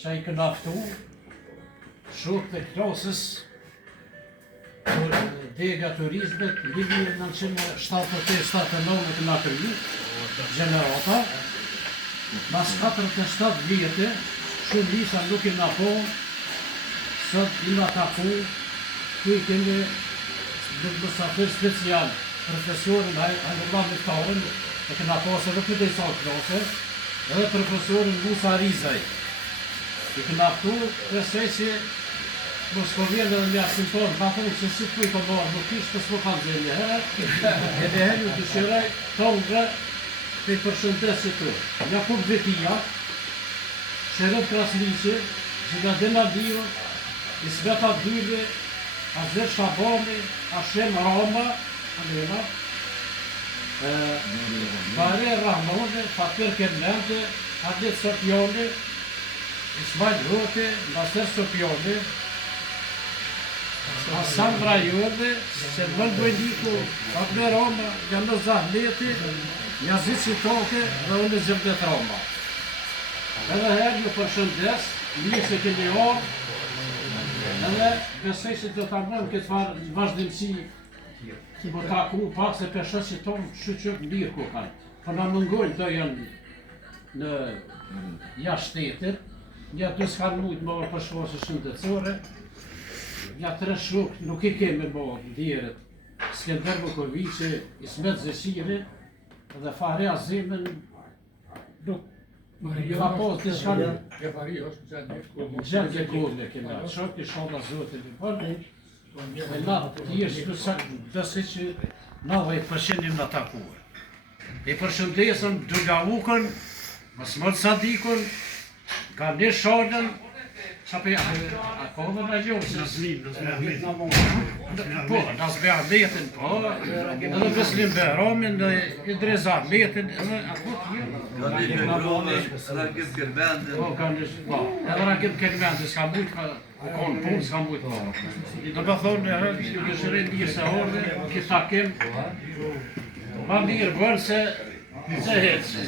që i këna ftu, shok të klasës për dega turizmet, livi 1978-79 këna kryi, gjenerata, mas 47 vjetë, shumë lisa nuk i nga po, sot i nga taku, ku i kemi në mësafir special, profesorin Hajnullah Miftarën, e këna pasë edhe për desa klase, edhe profesorin Musa Rizaj. I këna këtu, presej që Moskovjen edhe një asimton, ka thonë që si të pujtë marë, nuk ishtë të s'po kanë zhe një herë, edhe herë ju të shiraj tongre të i përshëndesi të. Jakub Vetia, Sheref Krasliqi, Zhigadin Aliu, Isveta Dyli, Azer Shabani, Ashem Rama, Alena, Bare Rahmone, Fakir Kermente, Adit Sopjoni, Ismail Rote, Nasser Sopjoni, Hasan Brajoni, Selman Bojliku, Abne Roma, Janës Zahneti, Yazit Sitoke dhe unë Gjemdet Roma. Edhe herë në përshëndes, një se keni orë, edhe besoj se të tamon këtë vazhdimësi më taku pak se peshët që tonë shqyqët mirë ku kanë. Për në mëngojnë të janë në jashtë shtetit, një të s'kanë mujtë më përshvosë shëndetësore, një tre shukë nuk i kemi më djerët, Skender Vukovici, Ismet Zeshiri, dhe Fahri Azimin nuk ka posë të shkanë gjatë gjekone kena, shok i shoda zotin i përnë, e na të jeshtë dësi që na dhe i përshenim në takuar. I përshëndesëm Dugaukën, Mësmët Sadikën, ka një shodën, që për a kodë në gjosë, po, Nazbe Ahmetin, po, edhe Beslim Behramin, Idriz Ahmetin, edhe akut një. Rakib Kermendi. Po, edhe Rakib Kermendi, s'ka mujtë, konë punë, s'ka mujtë po. Në me thonë, ju këshërin një se orë, këtë takim, ma mirë bërë se hecë.